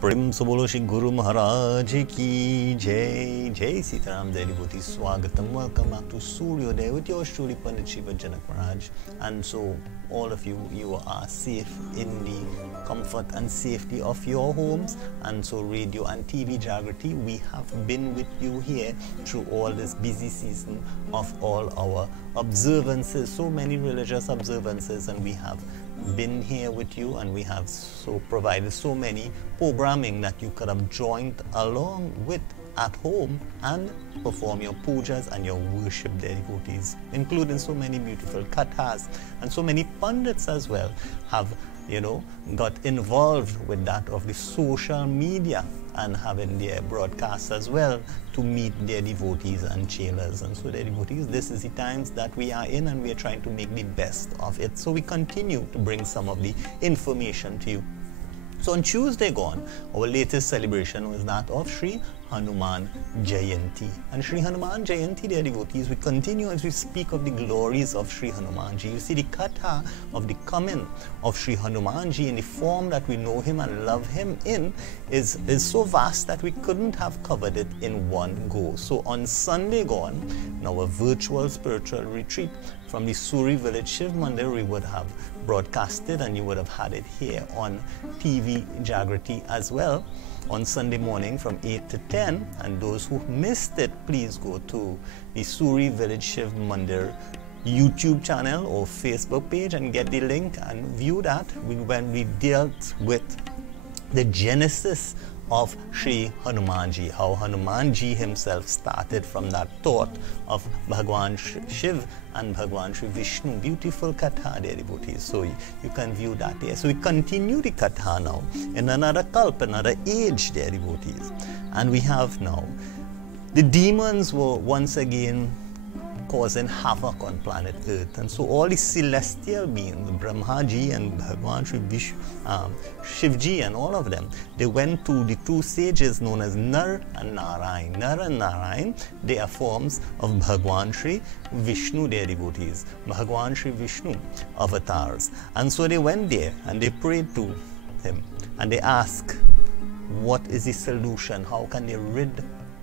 प्रेम से बोलो श्री गुरु महाराज की जय. Jai Sitaram, dear devotees. Swagatam. Welcome back to Sooryoday with yours truly, Pandit Shiva Janak Maharaj. And so, all of you, you are safe in the comfort and safety of your homes. And so, Radio and TV Jaagriti, we have been with you here through all this busy season of all our observances, so many religious observances, and we have been here with you, and we have so provided so many programming that you could have joined along with at home and perform your pujas and your worship, dear devotees, including so many beautiful kathas, and so many pundits as well have, got involved with that of the social media and having their broadcasts as well to meet their devotees and chelas. And so, their devotees, this is the times that we are in, and we are trying to make the best of it. So we continue to bring some of the information to you. So on Tuesday gone, our latest celebration was that of Sri Hanuman Jayanti. And Sri Hanuman Jayanti, dear devotees, we continue as we speak of the glories of Sri Hanuman Ji. You see, the katha of the coming of Sri Hanuman Ji in the form that we know him and love him in is so vast that we couldn't have covered it in one go. So on Sunday gone, in our virtual spiritual retreat from the Suri village Shiv Mandir, we would have broadcasted, and you would have had it here on TV Jaagriti as well on Sunday morning from 8 to 10. And those who missed it, please go to the Suri village Shiv Mandir YouTube channel or Facebook page and get the link and view that when we dealt with the genesis of Sri Hanuman Ji, how Hanuman Ji himself started from that thought of Bhagwan Shiv and Bhagwan Shri Vishnu. Beautiful katha, dear devotees. So you can view that here. So we continue the katha now in another kalp, another age, dear devotees. And we have now the demons were once again causing havoc on planet Earth, and so all the celestial beings, Brahma Ji and Bhagwan Shri Vishnu, Shiv Ji and all of them, they went to the two sages known as Nar and Narayan. Nar and Narayan, they are forms of Bhagwan Shri Vishnu, their devotees, Bhagwan Shri Vishnu avatars. And so they went there and they prayed to him and they asked, what is the solution? How can they rid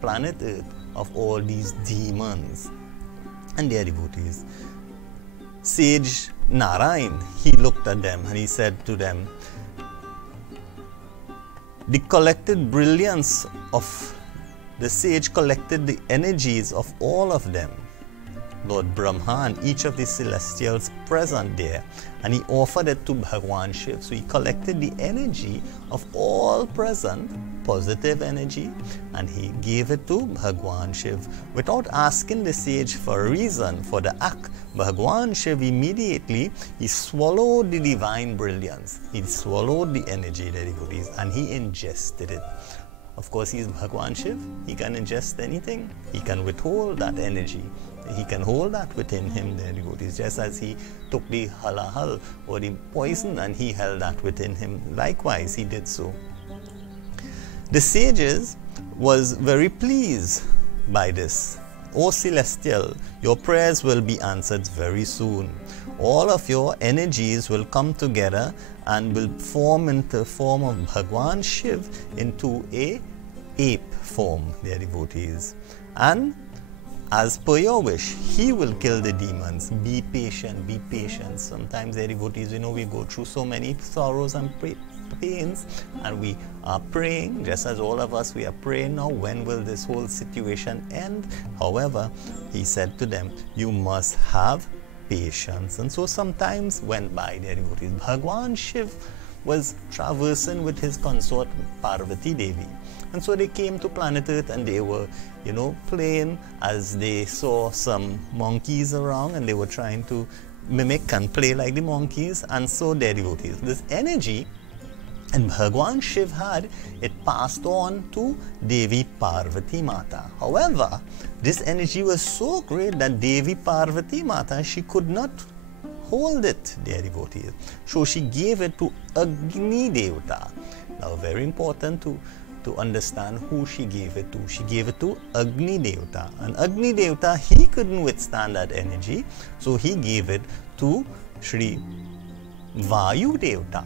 planet Earth of all these demons? And their devotees, sage Narayan, he looked at them and he said to them, the collected brilliance of the sage collected the energies of all of them, Lord Brahma and each of the celestials present there, and he offered it to Bhagwan Shiv. So he collected the energy of all present, positive energy, and he gave it to Bhagwan Shiv without asking the sage for a reason for the act. Bhagwan Shiv immediately, he swallowed the divine brilliance, he swallowed the energy, the devotees, and he ingested it. Of course, he is Bhagwan Shiv, he can ingest anything, he can withhold that energy, he can hold that within him, the devotees, just as he took the halahal or the poison and he held that within him. Likewise, he did so. The sages was very pleased by this. O celestial, your prayers will be answered very soon. All of your energies will come together and will form into the form of Bhagwan Shiv into a ape form, their devotees. And as per your wish, he will kill the demons. Be patient, be patient. Sometimes, their devotees, we go through so many sorrows and pains, and we are praying, just as all of us, we are praying now, when will this whole situation end? However, he said to them, you must have patience. And so sometimes went by, their devotees. Bhagwan Shiv was traversing with his consort Parvati Devi, and so they came to planet Earth and they were playing as they saw some monkeys around, and they were trying to mimic and play like the monkeys. And so, their devotees, this energy and Bhagwan Shiv had, it passed on to Devi Parvati Mata. However, this energy was so great that Devi Parvati Mata, she could not hold it, dear devotees. So she gave it to Agni Devta. Now, very important to understand who she gave it to. She gave it to Agni Devta. And Agni Devta, he couldn't withstand that energy, so he gave it to Shri Vayu Devta.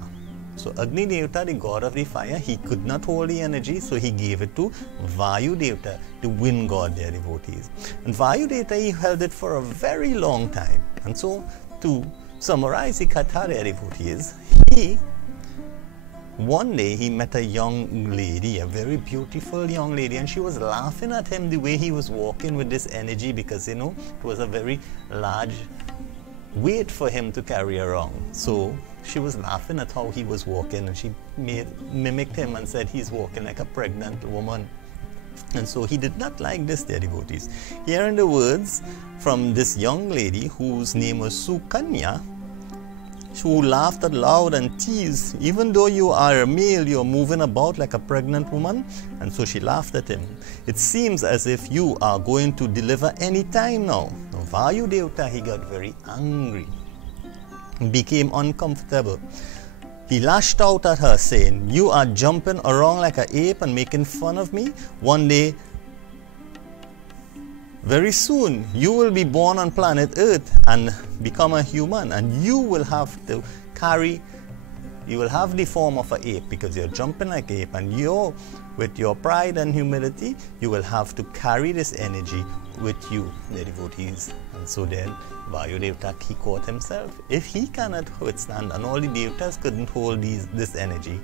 So Agni Devata, the god of the fire, he could not hold the energy, so he gave it to Vayu Devata, the wind god, their devotees. And Vayu Devata, he held it for a very long time. And so, to summarize the Katha, their devotees, one day he met a young lady, a very beautiful young lady, and she was laughing at him the way he was walking with this energy, because, it was a very large weight for him to carry around. So she was laughing at how he was walking, and she mimicked him and said he's walking like a pregnant woman. And so he did not like this, dear devotees. Hearing the words from this young lady, whose name was Sukanya, who laughed out loud and teased, even though you are a male, you're moving about like a pregnant woman. And so she laughed at him. It seems as if you are going to deliver any time now. Now Vayu Devata, he got very angry, became uncomfortable. He lashed out at her, saying, you are jumping around like an ape and making fun of me. One day, very soon, you will be born on planet Earth and become a human, and you will have to you will have the form of an ape, because you're jumping like an ape, and with your pride and humility, you will have to carry this energy with you, the devotees. And so then, Vayu Devata, he caught himself. If he cannot withstand, and all the devatas couldn't hold this energy,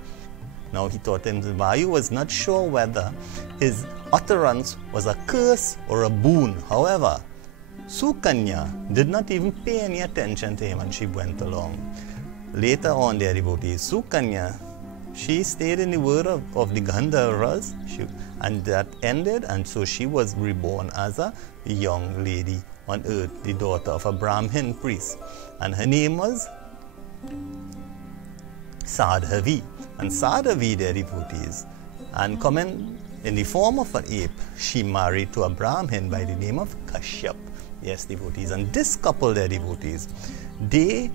now he thought Vayu was not sure whether his utterance was a curse or a boon. However, Sukanya did not even pay any attention to him, and she went along. Later on, their devotees, Sukanya, she stayed in the word of the Gandharvas, and that ended, and so she was reborn as a young lady on earth, the daughter of a Brahmin priest, and her name was Sadhavi. And Sadhavi, their devotees, and coming in the form of an ape, she married to a Brahmin by the name of Kashyap. Yes, devotees. And this couple, their devotees, they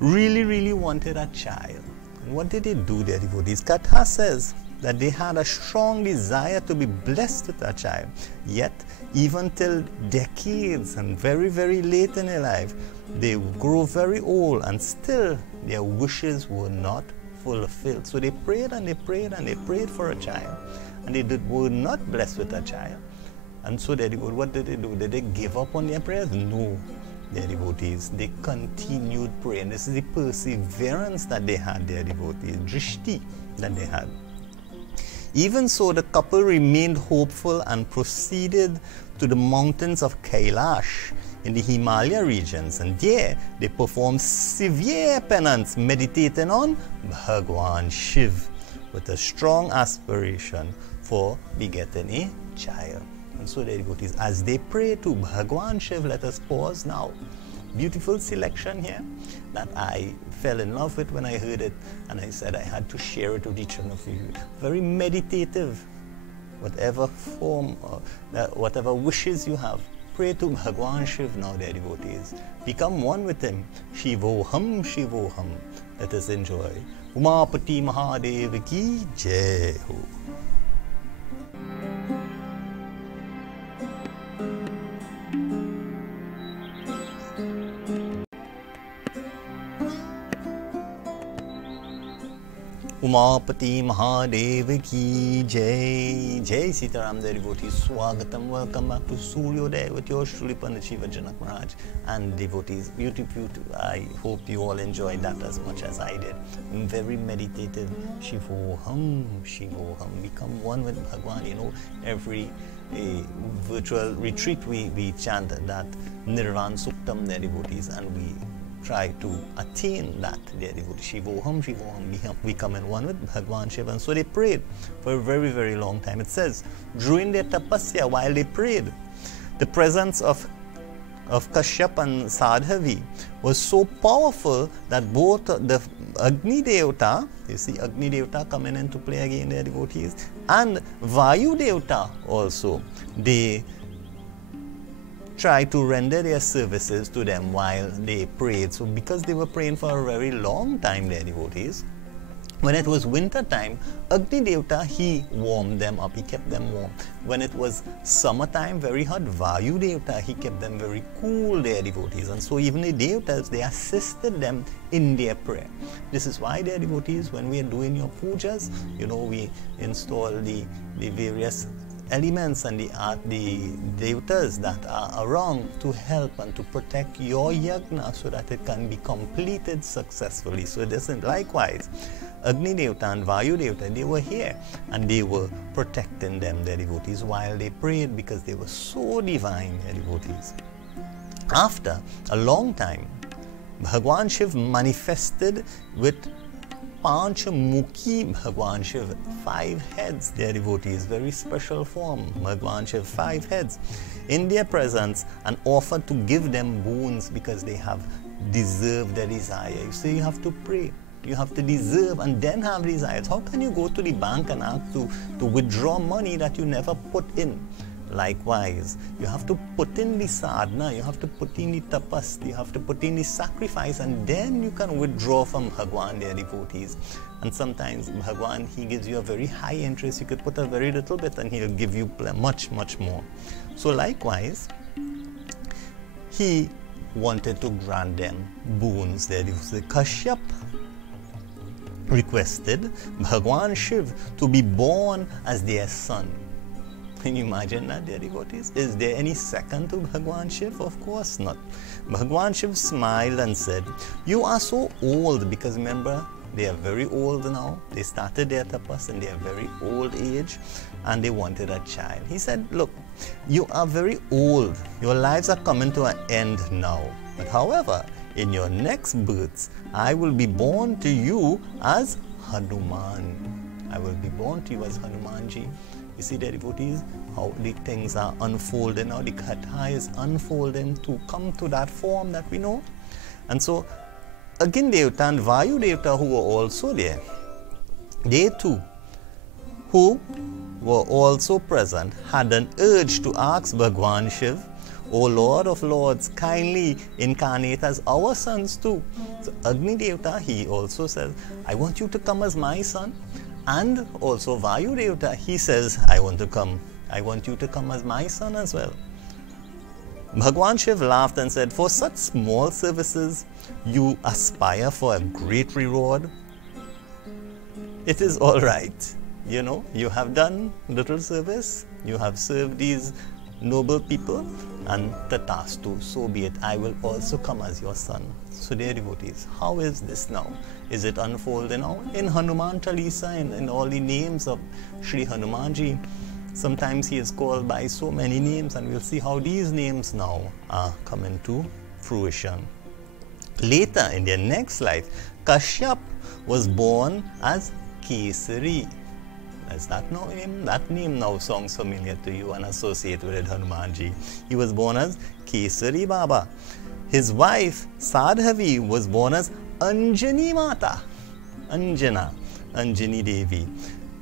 really wanted a child. And what did they do, their devotees? Katha says that they had a strong desire to be blessed with a child. Yet, even till decades and very late in their life, they grow very old, and still their wishes were not fulfilled. So they prayed and they prayed and they prayed for a child, and they were not blessed with a child. And so what did they do? Did they give up on their prayers? No, their devotees. They continued praying. This is the perseverance that they had, their devotees, drishti that they had. Even so, the couple remained hopeful and proceeded to the mountains of Kailash in the Himalaya regions, and there they performed severe penance, meditating on Bhagwan Shiv with a strong aspiration for begetting a child. And so, their devotees, as they pray to Bhagwan Shiv, let us pause now. Beautiful selection here that I fell in love with when I heard it, and I said I had to share it with each one of you. Very meditative, whatever form, whatever wishes you have. Pray to Bhagwan Shiv now, their devotees. Become one with him. Shivoham, Shivoham. Let us enjoy. Umapati Mahadev ki Jai Ho. Umapati Mahadev ki Jai. Jai Sitaram, dear devotees. Swagatam. Welcome back to Sooryoday with yours truly, Shiva Janak Maharaj. And devotees, beautiful. I hope you all enjoyed that as much as I did. Very meditative. Shivoham, Shivoham. Become one with Bhagwan. Every virtual retreat we chant that Nirvan Suktam, dear devotees, and we try to attain that, dear devotees. Shivoham, Shivoham, becoming one with Bhagwan Shiva. And so they prayed for a very long time. It says, during their tapasya, while they prayed, the presence of Kashyap and Sadhavi was so powerful that both the Agni Devata, you see Agni Devata coming into play again, dear devotees, and Vayu Devata also, they try to render their services to them while they prayed. So because they were praying for a very long time, their devotees, When it was winter time, Agni Devta, he warmed them up, he kept them warm. When it was summertime, very hot, Vayu Devta, he kept them very cool, their devotees. And so even the Devtas, they assisted them in their prayer. This is why, their devotees, when we are doing your pujas, we install the various elements and the devatas that are around to help and to protect your yajna so that it can be completed successfully. So this is likewise, Agni Devta and Vayu Devta, they were here and they were protecting them, their devotees, while they prayed, because they were so divine, their devotees. After a long time, Bhagwan Shiv manifested with Panchamuki Bhagwan Shiv, 5 heads, their devotees, very special form, Bhagwan Shiv, 5 heads, in their presence, and offered to give them boons because they have deserved their desire. So you have to pray, you have to deserve and then have desires. How can you go to the bank and ask to withdraw money that you never put in? Likewise, you have to put in the sadhana, you have to put in the tapas, you have to put in the sacrifice, and then you can withdraw from Bhagwan, their devotees. And sometimes Bhagwan, he gives you a very high interest. You could put a very little bit and he'll give you much, much more. So likewise, he wanted to grant them boons. There was the Kashyap requested Bhagwan Shiv to be born as their son. Can you imagine that, dear devotees? Is there any second to Bhagwan Shiv? Of course not. Bhagwan Shiv smiled and said, "You are so old," because remember, they are very old now. They started their tapas in their very old age and they wanted a child. He said, "Look, you are very old. Your lives are coming to an end now. But however, in your next births, I will be born to you as Hanuman. I will be born to you as Hanuman Ji." You see, the devotees, how the things are unfolding, how the katha is unfolding to come to that form that we know. And so, Agni Devta and Vayu Devta, who were also there, they too, who were also present, had an urge to ask Bhagwan Shiv, "O Lord of Lords, kindly incarnate as our sons too." So Agni Devta, he also says, "I want you to come as my son." And also Vayu Devta, he says, I want you to come as my son as well." Bhagwan Shiv laughed and said, "For such small services, you aspire for a great reward. It is all right. You have done little service, you have served these noble people, and tatastu, so be it. I will also come as your son." So dear devotees, how is this now? Is it unfolding now? In Hanuman Chalisa, in all the names of Sri Hanuman Ji, sometimes he is called by so many names, and we'll see how these names now are coming to fruition. Later in their next life, Kashyap was born as Kasari. Is that name? That name now sounds familiar to you and associated with Hanuman Ji. He was born as Kasari Baba. His wife Sadhavi was born as Anjani Mata, Anjani Devi,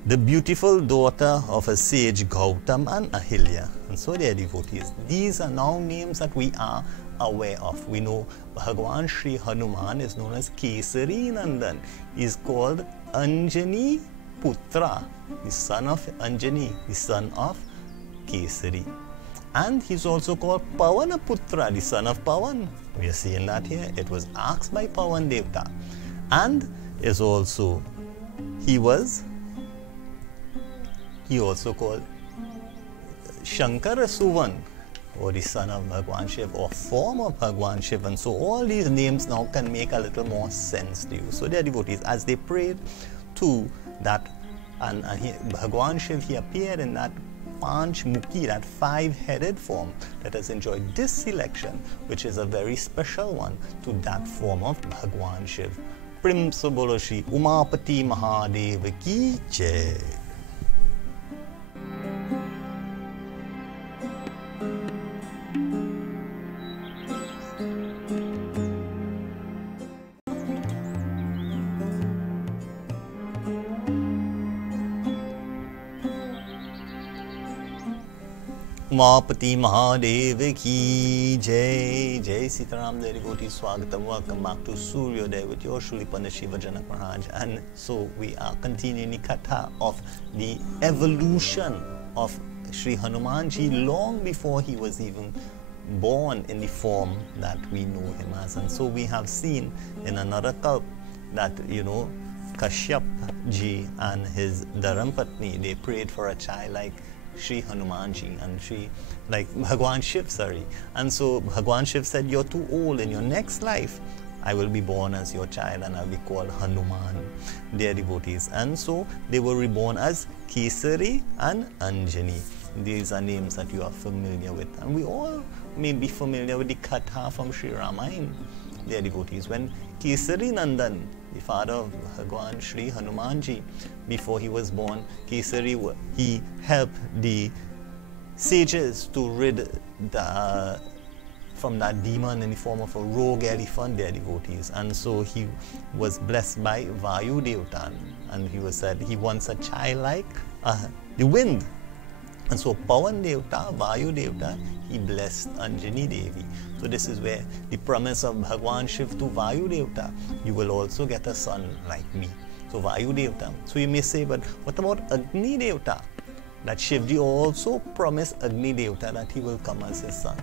the beautiful daughter of a sage Gautam and Ahilya. And so dear devotees, these are now names that we are aware of. We know Bhagwan Sri Hanuman is known as Kasari Nandan. He is called Anjani Putra, the son of Anjani, the son of Kasari. And he's also called Pavanaputra, the son of Pavan. We are seeing that here. It was asked by Pavan Devta. And is also, he also called Shankara Suvan, or the son of Bhagwan Shiv, or form of Bhagwan Shiv. And so all these names now can make a little more sense to you. So dear devotees, as they prayed to that, and Bhagwan Shiv, he appeared in that Panchmukhi, that 5-headed form that has enjoyed this selection, which is a very special one to that form of Bhagwan Shiv. Prim Bolo Shri Umapati Mahadev Ki Jai. Umapati Mahadev ki Jai. Jai Sitaram, dear devotees, Swagatam. Welcome back to Sooryoday with your Shuli Pandit Shiva Janak Maharaj. And so we are continuing the katha of the evolution of Sri Hanuman Ji long before he was even born in the form that we know him as. And so we have seen in another kalp that, Kashyap Ji and his Dharampatni, they prayed for a child like Sri Hanuman Ji and Bhagwan Shiv, And so Bhagwan Shiv said, you're too old, in your next life I will be born as your child and I'll be called Hanuman, dear devotees. And so they were reborn as Kasari and Anjani. These are names that you are familiar with. And we all may be familiar with the katha from Sri Ramayana, dear devotees. When Kasari Nandan, the father of Bhagwan Sri Hanuman Ji, before he was born, Kasari, he helped the sages to rid from that demon in the form of a rogue elephant, their devotees. And so he was blessed by Vayu Devta, and he was said he wants a child like the wind. And so Pavan Devta, Vayu Devta, he blessed Anjani Devi. So this is where the promise of Bhagwan Shiv to Vayu Devta, you will also get a son like me. So Vayu Devta. So you may say, but what about Agni Devta? That Shiv Ji also promised Agni Devta that he will come as his son.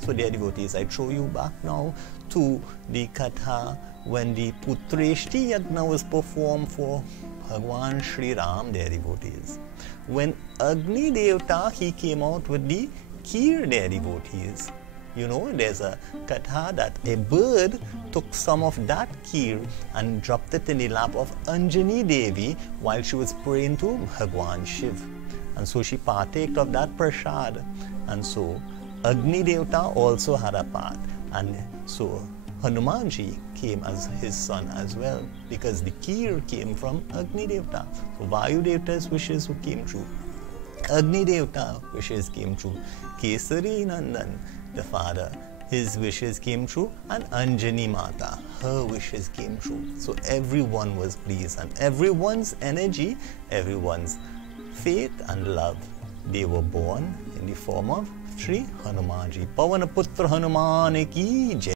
So dear devotees, I throw you back now to the katha when the Putreshti Yagna was performed for Bhagwan Sri Ram, dear devotees. When Agni Devta, he came out with the Kheer, dear devotees. There's a katha that a bird took some of that Kheer and dropped it in the lap of Anjani Devi while she was praying to Bhagwan Shiv. And so she partaked of that prasad. And so Agni Devta also had a part. And so Hanuman Ji came as his son as well, because the Kheer came from Agni Devta. So Vayu Devta's wishes came true. Agni Devta wishes came true. Kasari Nandan, the father, his wishes came true, and Anjani Mata, her wishes came true. So everyone was pleased, and everyone's energy, everyone's faith and love, they were born in the form of Sri Hanuman Ji. Pavan Putra Hanuman ki Jai.